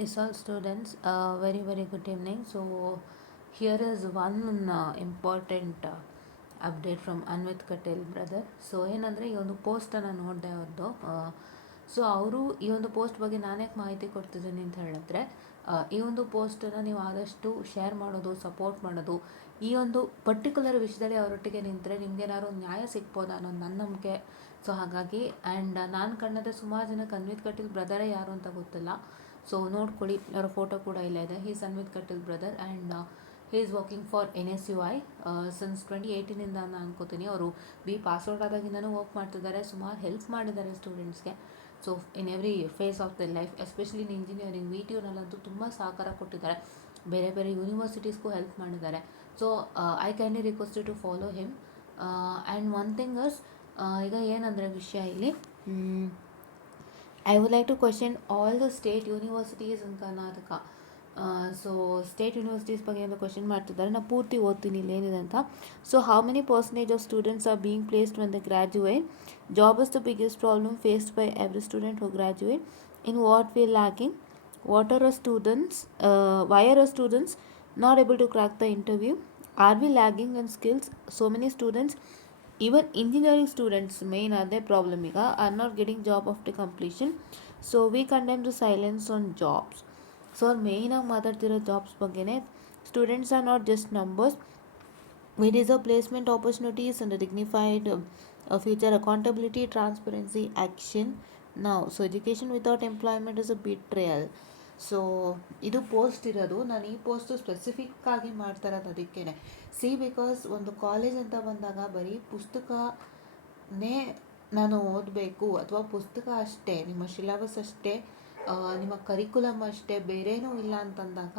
Yes, all students, very good evening. So, here is one important update from Anvit Patel brother. So ಏನಂದರೆ ಈ ಒಂದು ಪೋಸ್ಟನ್ನು ನೋಡಿದೆ ಅವ್ರದ್ದು. So ಅವರು ಈ ಒಂದು ಪೋಸ್ಟ್ ಬಗ್ಗೆ ನಾನ್ಯಾಕೆ ಮಾಹಿತಿ ಕೊಡ್ತಿದ್ದೀನಿ ಅಂತ ಹೇಳಿದ್ರೆ, ಈ ಒಂದು ಪೋಸ್ಟನ್ನು ನೀವು ಆದಷ್ಟು ಶೇರ್ ಮಾಡೋದು, ಸಪೋರ್ಟ್ ಮಾಡೋದು, ಈ ಒಂದು ಪರ್ಟಿಕ್ಯುಲರ್ ವಿಷಯದಲ್ಲಿ ಅವರೊಟ್ಟಿಗೆ ನಿಂತರೆ ನಿಮ್ಗೇನಾದ್ರು ನ್ಯಾಯ ಸಿಗ್ಬೋದಾ ಅನ್ನೋದು ನನ್ನ ನಂಬಿಕೆ. ಸೊ ಹಾಗಾಗಿ ಆ್ಯಂಡ್ ನಾನು ಕಂಡಂತೆ ಸುಮಾರು ಜನಕ್ಕೆ ಅನ್ವಿತ್ ಕಟೀಲ್ ಬ್ರದರೇ ಯಾರು ಅಂತ ಗೊತ್ತಿಲ್ಲ. ಸೊ ನೋಡ್ಕೊಳ್ಳಿ, ಅವರ ಫೋಟೋ ಕೂಡ ಇಲ್ಲ ಇದೆ. He's Anvith Kateel brother and he is working for NSUI since 2018ಇಂದ ನಾನು ಅನ್ಕೋತೀನಿ. ಅವರು ಪಾಸ್ಔಟ್ ಆದಾಗಿಂದನೂ ವರ್ಕ್ ಮಾಡ್ತಿದ್ದಾರೆ, ಸುಮಾರು ಹೆಲ್ಪ್ ಮಾಡಿದ್ದಾರೆ ಸ್ಟೂಡೆಂಟ್ಸ್ಗೆ. So in every phase of the life, especially in engineering VTUನಲ್ಲಂತೂ ತುಂಬ ಸಹಕಾರ ಕೊಟ್ಟಿದ್ದಾರೆ, ಬೇರೆ ಬೇರೆ ಯೂನಿವರ್ಸಿಟೀಸ್ಗೂ ಹೆಲ್ಪ್ ಮಾಡಿದ್ದಾರೆ. So I can only request to follow him. And one thing is, ಈಗ ಏನಂದರೆ ವಿಷಯ ಇಲ್ಲಿ, I would like to question all the state universities in Karnataka. So state universities ಬಗ್ಗೆ ಒಂದು ಕ್ವೆಶನ್ ಮಾಡ್ತಿದ್ದಾರೆ, ನಾನು ಪೂರ್ತಿ ಓದ್ತೀನಿ ಇಲ್ಲಿ ಏನಿದೆ ಅಂತ. So how many percentage of students are being placed when the graduate? Job is the biggest problem faced by every student who graduate. In what we lacking? What are our students, why are our students not able to crack the interview? Are we lagging in skills? So many students, even engineering students, main ಅದೇ problem ಈಗ, are not getting job after completion. So we condemn the silence on jobs. So ಅವ್ರು ಮೇಯ್ನಾಗಿ ಮಾತಾಡ್ತಿರೋ jobs ಬಗ್ಗೆನೇ. Students R not just numbers, we deserve placement opportunities and a dignified future, accountability, transparency, action now. So education without employment is a betrayal. So ಇದು post ಇರೋದು, ನಾನು ಈ post ಸ್ಪೆಸಿಫಿಕ್ಕಾಗಿ ಮಾಡ್ತಾ ಇರೋದು ಅದಕ್ಕೇ. ಬಿಕಾಸ್ ಒಂದು ಕಾಲೇಜ್ ಅಂತ ಬಂದಾಗ ಬರೀ ಪುಸ್ತಕನೇ ನಾನು ಓದಬೇಕು, ಅಥವಾ ಪುಸ್ತಕ ಅಷ್ಟೇ, ನಿಮ್ಮ ಸಿಲೆಬಸ್ ಅಷ್ಟೇ, ನಿಮ್ಮ ಕರಿಕ್ಯುಲಮ್ ಅಷ್ಟೇ, ಬೇರೇನೂ ಇಲ್ಲ ಅಂತಂದಾಗ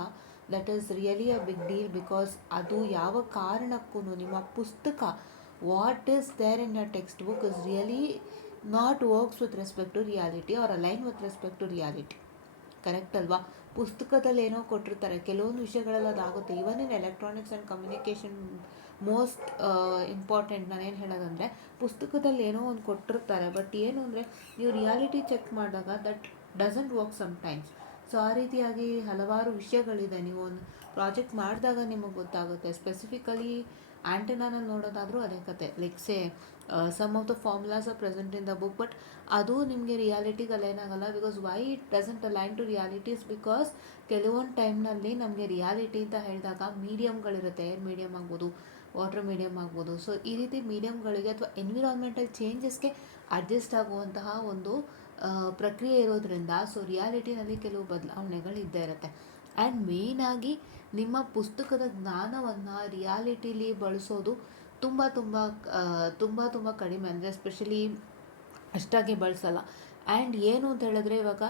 that is really a big deal. Because ಅದು ಯಾವ ಕಾರಣಕ್ಕೂ ನಿಮ್ಮ ಪುಸ್ತಕ, what is there in a text book is really not works with respect to reality or align with respect to reality. Correct ಅಲ್ವಾ? ಪುಸ್ತಕದಲ್ಲಿ ಏನೋ ಕೊಟ್ಟಿರ್ತಾರೆ, ಕೆಲವೊಂದು ವಿಷಯಗಳೆಲ್ಲ ಅದಾಗುತ್ತೆ. Even in electronics and communication most important ನಾನೇನು ಹೇಳೋದಂದರೆ, ಪುಸ್ತಕದಲ್ಲಿ ಏನೋ ಒಂದು ಕೊಟ್ಟಿರ್ತಾರೆ, ಬಟ್ ಏನು ಅಂದರೆ ನೀವು ರಿಯಾಲಿಟಿ ಚೆಕ್ ಮಾಡಿದಾಗ that doesn't work sometimes. So ಆ ರೀತಿಯಾಗಿ ಹಲವಾರು ವಿಷಯಗಳಿದೆ. ನೀವು ಒಂದು ಪ್ರಾಜೆಕ್ಟ್ ಮಾಡಿದಾಗ ನಿಮಗೆ ಗೊತ್ತಾಗುತ್ತೆ. ಸ್ಪೆಸಿಫಿಕಲಿ ಆ್ಯಂಟೆನಾನಲ್ಲಿ ನೋಡೋದಾದರೂ ಅದೇ ಕತೆ. Like say some of the formulas are present in the book, but ಅದು ನಿಮಗೆ ರಿಯಾಲಿಟಿಗೆ ಅಲೈನ್ ಆಗಲ್ಲ. Because why it doesn't align to realities? Because ಕೆಲವೊಂದು ಟೈಮ್ನಲ್ಲಿ ನಮಗೆ ರಿಯಾಲಿಟಿ ಅಂತ ಹೇಳಿದಾಗ ಮೀಡಿಯಮ್ಗಳಿರುತ್ತೆ, ಏರ್ ಮೀಡಿಯಮ್ ಆಗ್ಬೋದು, ವಾಟರ್ ಮೀಡಿಯಮ್ ಆಗ್ಬೋದು. ಸೊ ಈ ರೀತಿ ಮೀಡಿಯಮ್ಗಳಿಗೆ ಅಥವಾ ಎನ್ವಿರಾನ್ಮೆಂಟಲ್ ಚೇಂಜಸ್ಗೆ ಅಡ್ಜಸ್ಟ್ ಆಗುವಂತಹ ಒಂದು ಪ್ರಕ್ರಿಯೆ ಇರೋದ್ರಿಂದ, ಸೊ ರಿಯಾಲಿಟಿನಲ್ಲಿ ಕೆಲವು ಬದಲಾವಣೆಗಳಿದ್ದೇ ಇರುತ್ತೆ. ಆ್ಯಂಡ್ ಮೇಯ್ನಾಗಿ ನಿಮ್ಮ ಪುಸ್ತಕದ ಜ್ಞಾನವನ್ನು ರಿಯಾಲಿಟಿಲಿ ಬಳಸೋದು ತುಂಬ ತುಂಬ ತುಂಬ ತುಂಬ ಕಡಿಮೆ, ಅಂದರೆ ಎಸ್ಪೆಷಲಿ ಅಷ್ಟಾಗಿ ಬಳಸಲ್ಲ. ಆ್ಯಂಡ್ ಏನು ಅಂತ ಹೇಳಿದ್ರೆ, ಇವಾಗ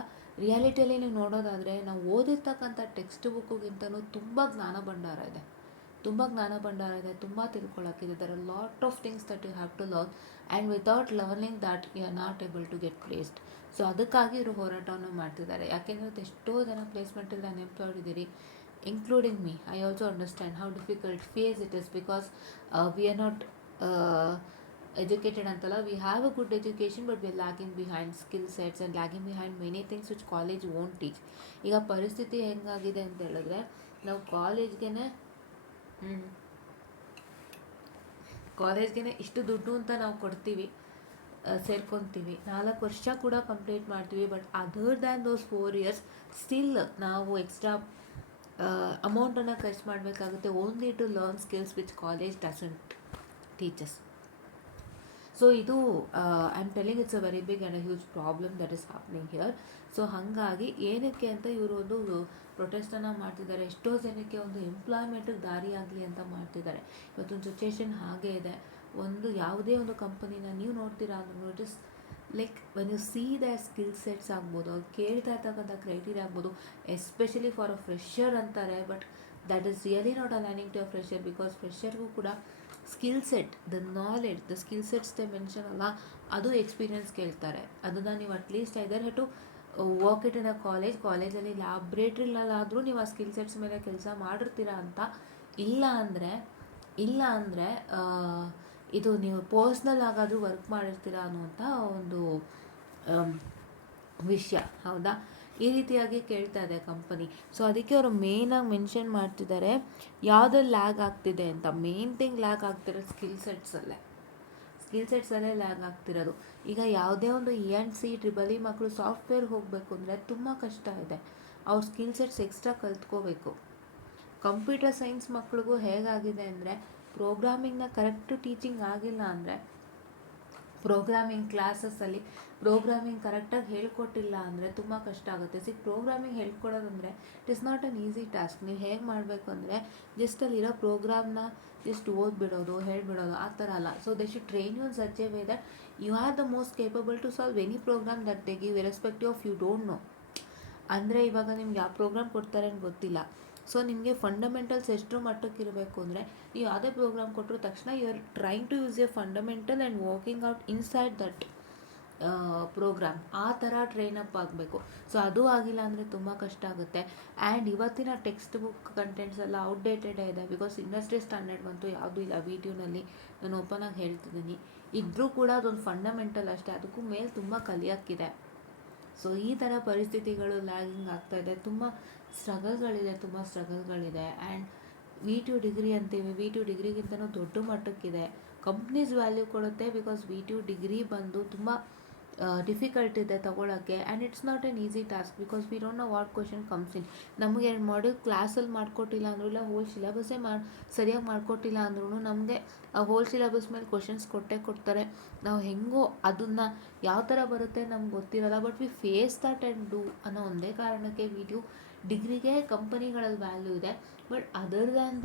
ರಿಯಾಲಿಟಿಯಲ್ಲಿ ನೀವು ನೋಡೋದಾದರೆ ನಾವು ಓದಿರ್ತಕ್ಕಂಥ ಟೆಕ್ಸ್ಟ್ ಬುಕ್ಕಿಗಿಂತಲೂ ತುಂಬ ಜ್ಞಾನ ಭಂಡಾರ ಇದೆ, ತುಂಬ ತಿಳ್ಕೊಳ್ಳೋಕ್ಕಿದೆ. There are lot of things that you have to learn, and without learning that you are not able to get placed. So ಅದಕ್ಕಾಗಿ ಇವರು ಹೋರಾಟವನ್ನು ಮಾಡ್ತಿದ್ದಾರೆ. ಯಾಕೆಂದರೆ ಎಷ್ಟೋ ಜನ ಪ್ಲೇಸ್ಮೆಂಟಲ್ಲಿ ಅನ್ಎಂಪ್ಲಾಯ್ಡ್ ಇದ್ದೀರಿ, including me. I also understand how difficult phase it is, because we are not educated ಅಂತಲ್ಲ, we have a good education, but we are lagging behind skill sets and lagging behind many things which college won't teach. ಈಗ ಪರಿಸ್ಥಿತಿ ಹೆಂಗಾಗಿದೆ ಅಂತ ಹೇಳಿದ್ರೆ, ನಾವು ಕಾಲೇಜ್ಗೆ ಇಷ್ಟು ದುಡ್ಡು ಅಂತ ನಾವು ಕೊಡ್ತೀವಿ, ಸೇರ್ಕೊತೀವಿ, 4 ವರ್ಷ ಕೂಡ ಕಂಪ್ಲೀಟ್ ಮಾಡ್ತೀವಿ, but other than those 4 years still ನಾವು ಎಕ್ಸ್ಟ್ರಾ ಅಮೌಂಟನ್ನು ಖರ್ಚು ಮಾಡಬೇಕಾಗುತ್ತೆ, only to learn skills which college doesn't teaches. So ಇದು I am telling it's a very big and a huge problem that is happening here. So ಹಾಗಾಗಿ ಏನಕ್ಕೆ ಅಂತ ಇವರು ಒಂದು ಪ್ರೊಟೆಸ್ಟನ್ನು ಮಾಡ್ತಿದ್ದಾರೆ. ಎಷ್ಟೋ ಜನಕ್ಕೆ ಒಂದು ಎಂಪ್ಲಾಯ್ಮೆಂಟಿಗೆ ದಾರಿಯಾಗಲಿ ಅಂತ ಮಾಡ್ತಿದ್ದಾರೆ. ಇವತ್ತೊಂದು ಸಿಚುವೇಶನ್ ಹಾಗೇ ಇದೆ. ಯಾವುದೇ ಒಂದು ಕಂಪನಿನ ನೀವು ನೋಡ್ತೀರಾ ಅಂದ್ರೆ, it is like when you see the skill sets ಆಗ್ಬೋದು, ಅವ್ರು ಕೇಳ್ತಾ ಇರ್ತಕ್ಕಂಥ ಕ್ರೈಟೀರಿಯಾ ಆಗ್ಬೋದು, ಎಸ್ಪೆಷಲಿ ಫಾರ್ ಅ ಫ್ರೆಷರ್ ಅಂತಾರೆ, but that is really not aligning to a fresher. Because ಫ್ರೆಷರ್ಗೂ ಕೂಡ skill set, the knowledge, the skill sets they mention ಅಲ್ಲ, ಅದು ಎಕ್ಸ್ಪೀರಿಯನ್ಸ್ ಕೇಳ್ತಾರೆ. ಅದನ್ನು ನೀವು at least either have to work it in a ಕಾಲೇಜಲ್ಲಿ ಲ್ಯಾಬ್ರೇಟ್ರಿಲಾದರೂ ನೀವು ಆ ಸ್ಕಿಲ್ ಸೆಟ್ಸ್ ಮೇಲೆ ಕೆಲಸ ಮಾಡಿರ್ತೀರಾ ಅಂತ. ಇಲ್ಲ ಅಂದರೆ ಇದು ನೀವು ಪರ್ಸ್ನಲ್ ಆಗಾದರೂ ವರ್ಕ್ ಮಾಡಿರ್ತೀರಾ ಅನ್ನುವಂಥ ಒಂದು ವಿಷಯ, ಹೌದಾ? ಈ ರೀತಿಯಾಗಿ ಕೇಳ್ತಾ ಇದೆ ಕಂಪನಿ. ಸೊ ಅದಕ್ಕೆ ಅವರು ಮೇಯ್ನಾಗಿ ಮೆನ್ಷನ್ ಮಾಡ್ತಿದ್ದಾರೆ ಯಾವುದ್ರಲ್ಲಿ ಲ್ಯಾಗ್ ಆಗ್ತಿದೆ ಅಂತ. ಮೇನ್ ಥಿಂಗ್ ಲ್ಯಾಗ್ ಆಗ್ತಿರೋದು ಸ್ಕಿಲ್ ಸೆಟ್ಸಲ್ಲೇ ಲ್ಯಾಗ್ ಆಗ್ತಿರೋದು. ಈಗ ಯಾವುದೇ ಒಂದು ENC ಟ್ರಿಬಲ್ ಇ ಮಕ್ಕಳು ಸಾಫ್ಟ್ವೇರ್ ಹೋಗಬೇಕು ಅಂದರೆ ತುಂಬ ಕಷ್ಟ ಇದೆ. ಅವ್ರ ಸ್ಕಿಲ್ ಸೆಟ್ಸ್ ಎಕ್ಸ್ಟ್ರಾ ಕಲ್ತ್ಕೋಬೇಕು. ಕಂಪ್ಯೂಟರ್ ಸೈನ್ಸ್ ಮಕ್ಳಿಗೂ ಹೇಗಾಗಿದೆ ಅಂದರೆ, ಪ್ರೋಗ್ರಾಮಿಂಗ್ನ ಕರೆಕ್ಟ್ ಟೀಚಿಂಗ್ ಆಗಿಲ್ಲ ಅಂದರೆ, ಪ್ರೋಗ್ರಾಮಿಂಗ್ ಕ್ಲಾಸಸ್ಸಲ್ಲಿ ಪ್ರೋಗ್ರಾಮಿಂಗ್ ಕರೆಕ್ಟಾಗಿ ಹೇಳ್ಕೊಟ್ಟಿಲ್ಲ ಅಂದರೆ ತುಂಬ ಕಷ್ಟ ಆಗುತ್ತೆ. ಪ್ರೋಗ್ರಾಮಿಂಗ್ ಹೇಳ್ಕೊಡೋದಂದರೆ it is not an easy task. ನೀವು ಹೇಗೆ ಮಾಡಬೇಕು ಅಂದರೆ ಜಸ್ಟ್ ಅಲ್ಲಿರೋ ಪ್ರೋಗ್ರಾಮ್ನ ಜಸ್ಟ್ ಓದ್ಬಿಡೋದು, ಹೇಳ್ಬಿಡೋದು ಆ ಥರ ಅಲ್ಲ. So they should train you in such a way that you are the most capable to solve any program that they give irrespective of you don't know. ಅಂದರೆ ಇವಾಗ ನಿಮ್ಗೆ ಯಾವ ಪ್ರೋಗ್ರಾಮ್ ಕೊಡ್ತಾರೆ ಅಂತ ಗೊತ್ತಿಲ್ಲ. ಸೊ ನಿಮಗೆ ಫಂಡಮೆಂಟಲ್ಸ್ ಎಷ್ಟರ ಮಟ್ಟಕ್ಕೆ ಇರಬೇಕು ಅಂದರೆ, ನೀವು ಯಾವುದೇ ಪ್ರೋಗ್ರಾಮ್ ಕೊಟ್ಟರು ತಕ್ಷಣ you are trying to use a fundamental and working out inside that program. ಆ ಥರ ಟ್ರೈನಪ್ ಆಗಬೇಕು. ಸೊ ಅದು ಆಗಿಲ್ಲ ಅಂದರೆ ತುಂಬ ಕಷ್ಟ ಆಗುತ್ತೆ. ಆ್ಯಂಡ್ ಇವತ್ತಿನ ಟೆಕ್ಸ್ಟ್ ಬುಕ್ ಕಂಟೆಂಟ್ಸ್ ಎಲ್ಲ ಔಟ್ಡೇಟೆಡೇ ಇದೆ. ಬಿಕಾಸ್ ಇಂಡಸ್ಟ್ರಿ ಸ್ಟ್ಯಾಂಡರ್ಡ್ ಬಂತು ಯಾವುದೂ ಇಲ್ಲ. ವಿಡಿಯೋನಲ್ಲಿ ನಾನು ಓಪನ್ ಆಗಿ ಹೇಳ್ತಿದ್ದೀನಿ. ಇದ್ದರೂ ಕೂಡ ಅದೊಂದು ಫಂಡಮೆಂಟಲ್ ಅಷ್ಟೇ, ಅದಕ್ಕೂ ಮೇಲೆ ತುಂಬ ಕಲಿಯೋಕ್ಕಿದೆ. ಸೊ ಈ ಥರ ಪರಿಸ್ಥಿತಿಗಳು ಲ್ಯಾಗಿಂಗ್ ಆಗ್ತಾಯಿದೆ. ತುಂಬ ಸ್ಟ್ರಗಲ್ಗಳಿದೆ. ಆ್ಯಂಡ್ V2 ಡಿಗ್ರಿ ಅಂತೀವಿ, V2 ಡಿಗ್ರಿಗಿಂತನೂ ದೊಡ್ಡ ಮಟ್ಟಕ್ಕಿದೆ. ಕಂಪ್ನೀಸ್ ವ್ಯಾಲ್ಯೂ ಕೊಡುತ್ತೆ ಬಿಕಾಸ್ V2 ಡಿಗ್ರಿ ಬಂದು ತುಂಬ ಡಿಫಿಕಲ್ಟ್ ಇದೆ ತಗೊಳ್ಳೋಕ್ಕೆ. And it's not an easy task because we don't know what question comes in. ನಮಗೆ 2 ಮಾಡ್ಯೂಲ್ ಕ್ಲಾಸಲ್ಲಿ ಮಾಡಿಕೊಟ್ಟಿಲ್ಲ ಅಂದರೂ, ಇಲ್ಲ ಹೋಲ್ ಸಿಲೆಬಸ್ಸೇ ಸರಿಯಾಗಿ ಮಾಡಿಕೊಟ್ಟಿಲ್ಲ ಅಂದ್ರೂ ನಮಗೆ ಆ ಹೋಲ್ ಸಿಲೆಬಸ್ ಮೇಲೆ ಕ್ವಶನ್ಸ್ ಕೊಡ್ತಾರೆ. ನಾವು ಹೆಂಗೋ ಅದನ್ನು ಯಾವ ಥರ ಬರುತ್ತೆ ನಮ್ಗೆ ಗೊತ್ತಿರಲ್ಲ. But we face that and do ಅನ್ನೋ ಒಂದೇ ಕಾರಣಕ್ಕೆ V2 ಡಿಗ್ರಿಗೆ ಕಂಪನಿಗಳಲ್ಲಿ ವ್ಯಾಲ್ಯೂ ಇದೆ. ಬಟ್ ಅದರ್ ದ್ಯಾನ್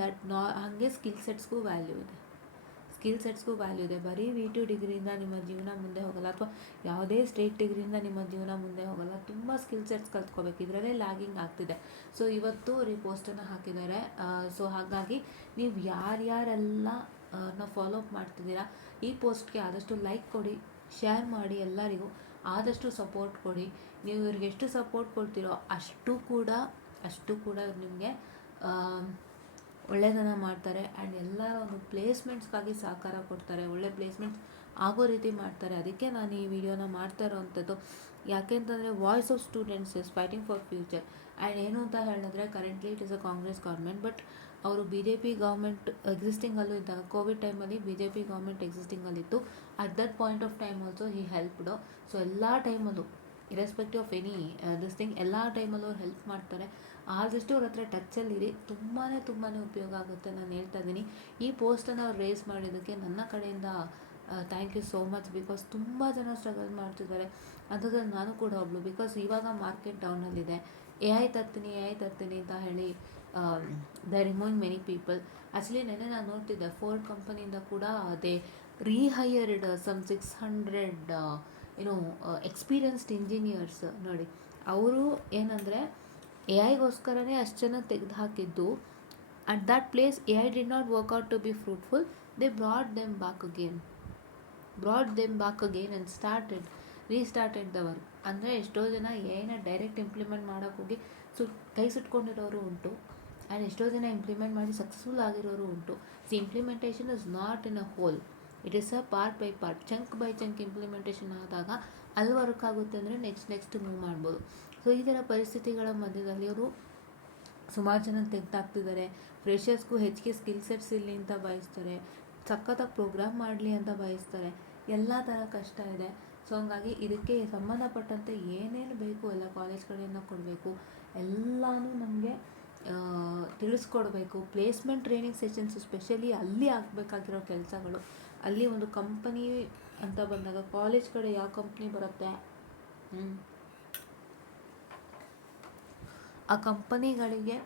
ದಟ್ ಹಾಗೆ ಸ್ಕಿಲ್ ಸೆಟ್ಸ್ಗೂ ವ್ಯಾಲ್ಯೂ ಇದೆ. ಬರೀ V2 ಡಿಗ್ರಿಯಿಂದ ನಿಮ್ಮ ಜೀವನ ಮುಂದೆ ಹೋಗಲ್ಲ, ಅಥವಾ ಯಾವುದೇ ಸ್ಟೇಟ್ ಡಿಗ್ರಿಯಿಂದ ನಿಮ್ಮ ಜೀವನ ಮುಂದೆ ಹೋಗಲ್ಲ. ತುಂಬ ಸ್ಕಿಲ್ ಸೆಟ್ಸ್ ಕಲ್ತ್ಕೋಬೇಕು. ಇದರಲ್ಲೇ ಲ್ಯಾಗಿಂಗ್ ಆಗ್ತಿದೆ. ಸೊ ಇವತ್ತು ಪೋಸ್ಟನ್ನು ಹಾಕಿದ್ದಾರೆ. ಸೊ ಹಾಗಾಗಿ ನೀವು ಯಾರ್ಯಾರೆಲ್ಲ ಫಾಲೋ ಅಪ್ ಮಾಡ್ತಿದ್ದೀರಾ, ಈ ಪೋಸ್ಟ್ಗೆ ಆದಷ್ಟು ಲೈಕ್ ಕೊಡಿ, ಶೇರ್ ಮಾಡಿ, ಎಲ್ಲರಿಗೂ ಆದಷ್ಟು ಸಪೋರ್ಟ್ ಕೊಡಿ. ನೀವು ಇವ್ರಿಗೆ ಎಷ್ಟು ಸಪೋರ್ಟ್ ಕೊಡ್ತೀರೋ ಅಷ್ಟು ಕೂಡ ನಿಮಗೆ ಒಳ್ಳೆಯದನ್ನು ಮಾಡ್ತಾರೆ. ಆ್ಯಂಡ್ ಎಲ್ಲರ ಒಂದು ಪ್ಲೇಸ್ಮೆಂಟ್ಸ್ಗಾಗಿ ಸಹಕಾರ ಕೊಡ್ತಾರೆ, ಒಳ್ಳೆ ಪ್ಲೇಸ್ಮೆಂಟ್ಸ್ ಆಗೋ ರೀತಿ ಮಾಡ್ತಾರೆ. ಅದಕ್ಕೆ ನಾನು ಈ ವಿಡಿಯೋನ ಮಾಡ್ತಾ ಇರೋವಂಥದ್ದು. ಯಾಕೆಂತಂದರೆ voice of students is fighting for future. And ಏನು ಅಂತ ಹೇಳಿದ್ರೆ, currently it is a Congress government, but ಅವರು BJP ಗೌರ್ಮೆಂಟ್ ಎಕ್ಸಿಸ್ಟಿಂಗಲ್ಲೂ ಇದ್ದಾಗ, ಕೋವಿಡ್ ಟೈಮಲ್ಲಿ BJP ಗೌರ್ಮೆಂಟ್ ಎಕ್ಸಿಸ್ಟಿಂಗಲ್ಲಿತ್ತು. At that point of time also he helped. So ಎಲ್ಲ ಟೈಮಲ್ಲೂ ಇರೆಸ್ಪೆಕ್ಟಿವ್ ಆಫ್ ಎನಿ ಎಲ್ಲ ಟೈಮಲ್ಲೂ ಅವ್ರು ಹೆಲ್ಪ್ ಮಾಡ್ತಾರೆ. ಆದಷ್ಟು ಅವ್ರ ಹತ್ರ ಟಚ್ಚಲ್ಲಿರಿ. ತುಂಬಾ ಉಪಯೋಗ ಆಗುತ್ತೆ. ನಾನು ಹೇಳ್ತಾ ಇದ್ದೀನಿ, ಈ ಪೋಸ್ಟನ್ನು ಅವ್ರು ರೇಸ್ ಮಾಡಿದ್ದಕ್ಕೆ ನನ್ನ ಕಡೆಯಿಂದ thank you so much. Because ತುಂಬ ಜನ ಸ್ಟ್ರಗಲ್ ಮಾಡ್ತಿದ್ದಾರೆ. ಅಂಥದ್ರಲ್ಲಿ ನಾನು ಕೂಡ ಒಬ್ಳು. ಬಿಕಾಸ್ ಇವಾಗ ಮಾರ್ಕೆಟ್ ಡೌನಲ್ಲಿದೆ. AI ತರ್ತೀನಿ ಅಂತ ಹೇಳಿ they removing many people. Actually ನೆನ್ನೆ ನಾನು ನೋಡ್ತಿದ್ದೆ, ಫೋರ್ಡ್ ಕಂಪನಿಯಿಂದ ಕೂಡ they rehired some 600 experienced engineers. ನೋಡಿ, ಅವರು ಏನಂದರೆ AIಗೋಸ್ಕರನೇ ಅಷ್ಟು ಜನ ತೆಗೆದು ಹಾಕಿದ್ದು. At that place AI did not work out to be fruitful. They brought them back again and restarted the work. ಅಂದರೆ ಎಷ್ಟೋ ಜನ AIನ ಡೈರೆಕ್ಟ್ ಇಂಪ್ಲಿಮೆಂಟ್ ಮಾಡೋಕ್ಕೆ ಹೋಗಿ ಕೈ ಸುಟ್ಕೊಂಡಿರೋರು ಉಂಟು. ಆ್ಯಂಡ್ ಎಷ್ಟೋ ಜನ ಇಂಪ್ಲಿಮೆಂಟ್ ಮಾಡಿ ಸಕ್ಸಸ್ಫುಲ್ ಆಗಿರೋರು ಉಂಟು. Implementation is not in a hole, it is a part by part, chunk by chunk implementation ಆದಾಗ ಅಲ್ಲಿ ವರ್ಕ್ ಆಗುತ್ತೆ ಅಂದರೆ ನೆಕ್ಸ್ಟ್ ಮೂವ್ ಮಾಡ್ಬೋದು. ಸೊ ಈ ಥರ ಪರಿಸ್ಥಿತಿಗಳ ಮಧ್ಯದಲ್ಲಿ ಅವರು ಸುಮಾರು ಜನ ತೆಗೆದಾಕ್ತಿದ್ದಾರೆ. ಫ್ರೆಷರ್ಸ್ಗೂ ಹೆಚ್ಚಿಗೆ ಸ್ಕಿಲ್ ಸೆಟ್ಸ್ ಇರಲಿ ಅಂತ ಬಯಸ್ತಾರೆ, ಸಖತ್ತಾಗಿ ಪ್ರೋಗ್ರಾಮ್ ಮಾಡಲಿ ಅಂತ ಬಯಸ್ತಾರೆ. ಎಲ್ಲ ಥರ ಕಷ್ಟ ಇದೆ. ಸೊ ಹಂಗಾಗಿ ಇದಕ್ಕೆ ಸಂಬಂಧಪಟ್ಟಂತೆ ಏನೇನು ಬೇಕು ಎಲ್ಲ ಕಾಲೇಜ್ ಕಡೆಯಿಂದ ಕೊಡಬೇಕು, ಎಲ್ಲನೂ ನಮಗೆ ತಿಳಿಸ್ಕೊಡ್ಬೇಕು. ಪ್ಲೇಸ್ಮೆಂಟ್ ಟ್ರೈನಿಂಗ್ ಸೆಷನ್ಸ್ ಸ್ಪೆಷಲಿ ಅಲ್ಲಿ ಆಗಬೇಕಾಗಿರೋ ಕೆಲಸಗಳು, ಅಲ್ಲಿ ಒಂದು ಕಂಪನಿ ಅಂತ ಬಂದಾಗ ಕಾಲೇಜ್ ಕಡೆ ಯಾವ ಕಂಪ್ನಿ ಬರುತ್ತೆ, ಆ ಕಂಪನಿಗಳಿಗೆ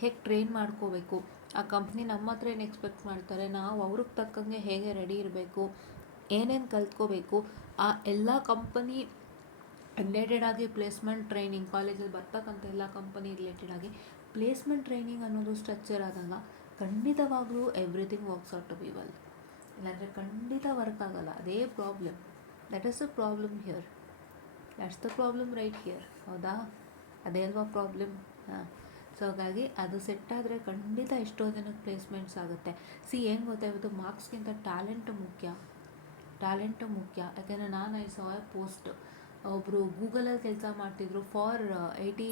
ಹೇಗೆ ಟ್ರೈನ್ ಮಾಡ್ಕೋಬೇಕು, ಆ ಕಂಪ್ನಿ ನಮ್ಮ ಹತ್ರ ಏನು ಎಕ್ಸ್ಪೆಕ್ಟ್ ಮಾಡ್ತಾರೆ, ನಾವು ಅವ್ರಿಗೆ ತಕ್ಕಂಗೆ ಹೇಗೆ ರೆಡಿ ಇರಬೇಕು, ಏನೇನು ಕಲ್ತ್ಕೋಬೇಕು, ಆ ಎಲ್ಲ ಕಂಪನಿ ರಿಲೇಟೆಡ್ ಆಗಿ ಪ್ಲೇಸ್ಮೆಂಟ್ ಟ್ರೈನಿಂಗ್, ಕಾಲೇಜಲ್ಲಿ ಬರ್ತಕ್ಕಂಥ ಎಲ್ಲ ಕಂಪನಿ ರಿಲೇಟೆಡ್ ಆಗಿ ಪ್ಲೇಸ್ಮೆಂಟ್ ಟ್ರೈನಿಂಗ್ ಅನ್ನೋದು ಸ್ಟ್ರಕ್ಚರ್ ಆದಾಗ ಖಂಡಿತವಾಗ್ಲೂ everything works out to be well. ಇಲ್ಲಾಂದರೆ ಖಂಡಿತ ವರ್ಕ್ ಆಗಲ್ಲ. ಅದೇ problem. That is the problem here. That's the problem right here. ಹೌದಾ? ಅದೇ ಅಲ್ವಾ ಪ್ರಾಬ್ಲಮ್. ಸೊ ಹಾಗಾಗಿ ಅದು ಸೆಟ್ ಆದರೆ ಖಂಡಿತ ಎಷ್ಟೋ ಜನಕ್ಕೆ ಪ್ಲೇಸ್ಮೆಂಟ್ಸ್ ಆಗುತ್ತೆ. ಏನು ಗೊತ್ತಾ, ಇವತ್ತು ಮಾರ್ಕ್ಸ್ಗಿಂತ ಟ್ಯಾಲೆಂಟ್ ಮುಖ್ಯ. ಟ್ಯಾಲೆಂಟು ಮುಖ್ಯ. ಯಾಕೆಂದರೆ ನಾನು ಐ ಸಾ ಎ ಪೋಸ್ಟ್, ಒಬ್ಬರು ಗೂಗಲಲ್ಲಿ ಕೆಲಸ ಮಾಡ್ತಿದ್ರು ಫಾರ್ 80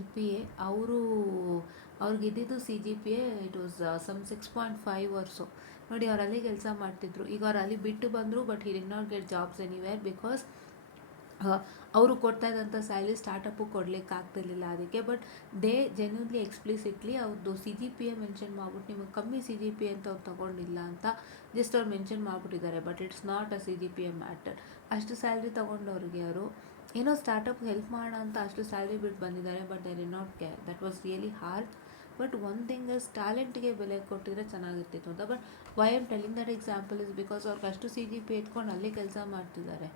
LPA. ಅವ್ರಿಗೆ ಇದ್ದಿದ್ದು CGPA ಇಟ್ ವಾಸ್ ಸಮ್ 6.5 ವರ್ಷು. ನೋಡಿ ಅವ್ರು ಅಲ್ಲಿ ಕೆಲಸ ಮಾಡ್ತಿದ್ರು. ಈಗ ಅವ್ರು ಅಲ್ಲಿ ಬಿಟ್ಟು ಬಂದರು, but he did not get jobs anywhere because ಅವರು ಕೊಡ್ತಾ ಇದ್ದಂಥ ಸ್ಯಾಲ್ರಿ ಸ್ಟಾರ್ಟಪ್ಪು ಕೊಡ್ಲಿಕ್ಕೆ ಆಗ್ತಿರ್ಲಿಲ್ಲ ಅದಕ್ಕೆ. ಬಟ್ ದೇ ಜೆನ್ಯೂನ್ಲಿ ಎಕ್ಸ್ಪ್ಲಿಸಿಟ್ಲಿ ಅವ್ರದ್ದು CGPA ಮೆನ್ಷನ್ ಮಾಡ್ಬಿಟ್ಟು ನಿಮಗೆ ಕಮ್ಮಿ CGPA ಅಂತ ಅವ್ರು ತೊಗೊಂಡಿಲ್ಲ ಅಂತ ಜಸ್ಟ್ ಅವ್ರು ಮೆನ್ಷನ್ ಮಾಡಿಬಿಟ್ಟಿದ್ದಾರೆ. But it's not a CGPA matter. ಅಷ್ಟು ಸ್ಯಾಲ್ರಿ ತೊಗೊಂಡವ್ರಿಗೆ ಅವರು ಏನೋ ಸ್ಟಾರ್ಟಪ್ ಹೆಲ್ಪ್ ಮಾಡೋಣ ಅಂತ ಅಷ್ಟು ಸ್ಯಾಲ್ರಿ ಬಿಟ್ಟು ಬಂದಿದ್ದಾರೆ. But they did not care. That was really hard. But one thing is ಟ್ಯಾಲೆಂಟ್ಗೆ ಬೆಲೆ ಕೊಟ್ಟಿದ್ರೆ ಚೆನ್ನಾಗಿರ್ತಿತ್ತು ಅಂತ. But why am telling that example is because ಅವ್ರಿಗೆ ಅಷ್ಟು CGPA ಎತ್ಕೊಂಡು ಅಲ್ಲಿ ಕೆಲಸ ಮಾಡ್ತಿದ್ದಾರೆ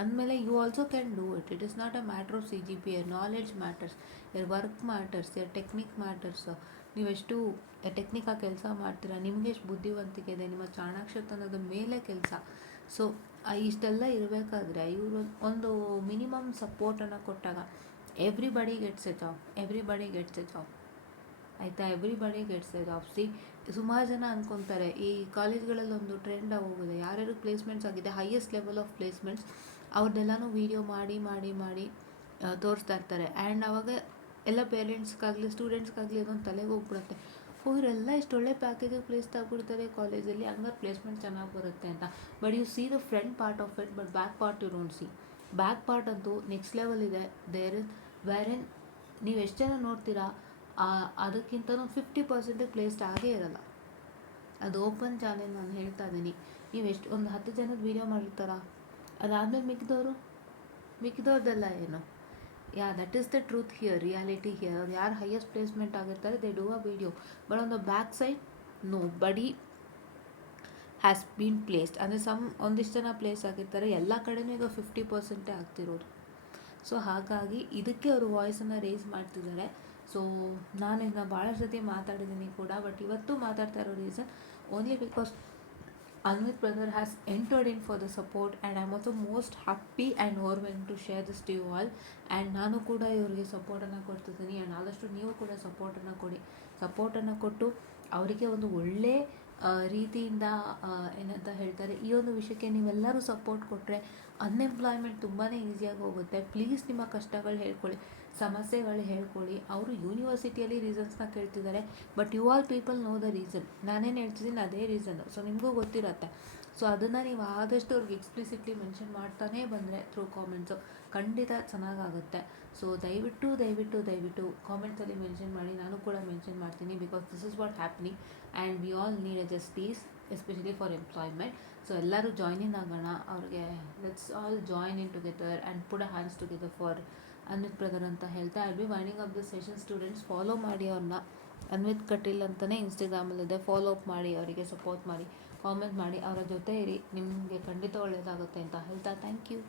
ಅಂದಮೇಲೆ you also can do it. It is not a matter of CGPA. Knowledge matters, your work matters, your technique matters. ನೀವೆಷ್ಟು ಟೆಕ್ನಿಕಾಗಿ ಕೆಲಸ ಮಾಡ್ತೀರಾ, ನಿಮಗೆ ಎಷ್ಟು ಬುದ್ಧಿವಂತಿಕೆ ಇದೆ, ನಿಮ್ಮ ಚಾಣಾಕ್ಷತನದ ಮೇಲೆ ಕೆಲಸ. ಸೊ ಇಷ್ಟೆಲ್ಲ ಇರಬೇಕಾದ್ರೆ ಇವರು ಒಂದು ಮಿನಿಮಮ್ ಸಪೋರ್ಟನ್ನು ಕೊಟ್ಟಾಗ ಎವ್ರಿಬಡಿ ಗೆಟ್ಸ್ ಎ ಜಾಬ್. ಆಯಿತಾ, ಎವ್ರಿಬಡಿ ಗೆಟ್ಸ್ ಎ ಜಾಬ್. ಸುಮಾರು ಜನ ಅಂದ್ಕೊತಾರೆ ಈ ಕಾಲೇಜ್ಗಳಲ್ಲಿ ಒಂದು ಟ್ರೆಂಡ್ ಹೋಗಿದೆ, ಯಾರ್ಯಾರು ಪ್ಲೇಸ್ಮೆಂಟ್ಸ್ ಆಗಿದೆ ಹೈಯೆಸ್ಟ್ ಲೆವೆಲ್ ಆಫ್ ಪ್ಲೇಸ್ಮೆಂಟ್ಸ್ ಅವ್ರದ್ದೆಲ್ಲನೂ ವೀಡಿಯೋ ಮಾಡಿ ತೋರಿಸ್ತಾ ಇರ್ತಾರೆ. ಆ್ಯಂಡ್ ಆವಾಗ ಎಲ್ಲ ಪೇರೆಂಟ್ಸ್ಗಾಗಲಿ ಸ್ಟೂಡೆಂಟ್ಸ್ಗಾಗಲಿ ಅದೊಂದು ತಲೆಗೆ ಹೋಗ್ಬಿಡುತ್ತೆ, ಇವರೆಲ್ಲ ಇಷ್ಟು ಒಳ್ಳೆ ಪ್ಯಾಕೇಜಿಗೆ ಪ್ಲೇಸ್ ತಗೊಳ್ತಾರೆ ಕಾಲೇಜಲ್ಲಿ, ಹಂಗಾರೆ ಪ್ಲೇಸ್ಮೆಂಟ್ ಚೆನ್ನಾಗಿ ಬರುತ್ತೆ ಅಂತ. But you see the front part of it, but back part you don't see. Back part ಅಂತೂ ನೆಕ್ಸ್ಟ್ ಲೆವೆಲ್ ಇದೆ. ದೇರ್ ಇಸ್ ವೇರೆನ್ ನೀವು ಎಷ್ಟು ಜನ ನೋಡ್ತೀರಾ ಅದಕ್ಕಿಂತಲೂ 50% ಪ್ಲೇಸ್ಡ್ ಆಗೇ ಇರಲ್ಲ. ಅದು ಓಪನ್ ಚಾಲೆಂಜ್ ನಾನು ಹೇಳ್ತಾ ಇದ್ದೀನಿ. ನೀವು ಎಷ್ಟು ಒಂದು 10 ಜನದ ವೀಡಿಯೋ ಮಾಡಿರ್ತಾರ, ಅದಾದಮೇಲೆ ಮಿಕ್ಕಿದವ್ರದ್ದೆಲ್ಲ ಏನು. That is the truth here, reality here. ಅವ್ರು ಯಾರು ಹೈಯೆಸ್ಟ್ ಪ್ಲೇಸ್ಮೆಂಟ್ ಆಗಿರ್ತಾರೆ they do a video, but on the back side nobody has been placed. ಅಂದರೆ ಒಂದಿಷ್ಟು ಜನ ಪ್ಲೇಸ್ ಆಗಿರ್ತಾರೆ, ಎಲ್ಲ ಕಡೆನೂ ಈಗ 50% ಆಗ್ತಿರೋದು. ಸೊ ಹಾಗಾಗಿ ಇದಕ್ಕೆ ಅವರು ವಾಯ್ಸನ್ನು ರೇಸ್ ಮಾಡ್ತಿದ್ದಾರೆ. ಸೊ ನಾನು ಇದನ್ನ ಭಾಳ ಸತಿ ಮಾತಾಡಿದ್ದೀನಿ ಕೂಡ, ಬಟ್ ಇವತ್ತು ಮಾತಾಡ್ತಾ ಇರೋ reason only because Anvit brother has entered in for the support, and I am also most happy and overwhelmed to share this to you all. And ನಾನು ಕೂಡ ಇವರಿಗೆ ಸಪೋರ್ಟನ್ನು ಕೊಡ್ತಿದ್ದೀನಿ. ಆ್ಯಂಡ್ ಆದಷ್ಟು ನೀವು ಕೂಡ ಸಪೋರ್ಟನ್ನು ಕೊಟ್ಟು ಅವರಿಗೆ ಒಂದು ಒಳ್ಳೆ ರೀತಿಯಿಂದ ಏನಂತ ಹೇಳ್ತಾರೆ, ಈ ಒಂದು ವಿಷಯಕ್ಕೆ ನೀವೆಲ್ಲರೂ ಸಪೋರ್ಟ್ ಕೊಟ್ಟರೆ ಅನ್ಎಂಪ್ಲಾಯ್ಮೆಂಟ್ ತುಂಬಾ ಈಸಿಯಾಗಿ ಹೋಗುತ್ತೆ. ಪ್ಲೀಸ್ ನಿಮ್ಮ ಕಷ್ಟಗಳು ಹೇಳ್ಕೊಳ್ಳಿ, ಸಮಸ್ಯೆಗಳು ಹೇಳ್ಕೊಳ್ಳಿ. ಅವರು ಯೂನಿವರ್ಸಿಟಿಯಲ್ಲಿ ರೀಸನ್ಸ್ನ ಕೇಳ್ತಿದ್ದಾರೆ, but you all people know the reason. ನಾನೇನು ಹೇಳ್ತಿದ್ದೀನಿ ಅದೇ ರೀಸನ್ನು, ಸೊ ನಿಮಗೂ ಗೊತ್ತಿರತ್ತೆ. ಸೊ ಅದನ್ನು ನೀವು ಆದಷ್ಟು ಅವ್ರಿಗೆ ಎಕ್ಸ್ಪ್ಲಿಸಿಟ್ಲಿ ಮೆನ್ಷನ್ ಮಾಡ್ತಾನೇ ಬಂದರೆ ಥ್ರೂ ಕಾಮೆಂಟ್ಸು ಖಂಡಿತ ಚೆನ್ನಾಗಾಗುತ್ತೆ. ಸೊ ದಯವಿಟ್ಟು ಕಾಮೆಂಟ್ಸಲ್ಲಿ ಮೆನ್ಷನ್ ಮಾಡಿ, ನಾನು ಕೂಡ ಮೆನ್ಷನ್ ಮಾಡ್ತೀನಿ. Because this is what happening and we all need A justice especially for employment. So ಎಲ್ಲರೂ ಜಾಯ್ನ್ ಇನ್ ಆಗೋಣ ಅವ್ರಿಗೆ. Let's all join in together and put a hands together for Anvith brother ಅಂತ ಹೇಳ್ತಾ I B winding up the session. Students follow ಮಾಡಿ ಅವ್ರನ್ನ, ಅನ್ವಿತ್ ಕಟೀಲ್ ಅಂತಲೇ ಇನ್ಸ್ಟಾಗ್ರಾಮಲ್ಲಿದೆ, follow up ಮಾಡಿ, ಅವರಿಗೆ ಸಪೋರ್ಟ್ ಮಾಡಿ, ಕಾಮೆಂಟ್ ಮಾಡಿ, ಅವರ ಜೊತೆ ಇರಿ, ನಿಮಗೆ ಖಂಡಿತ ಒಳ್ಳೆಯದಾಗುತ್ತೆ ಅಂತ ಹೇಳ್ತಾ ಥ್ಯಾಂಕ್ ಯು.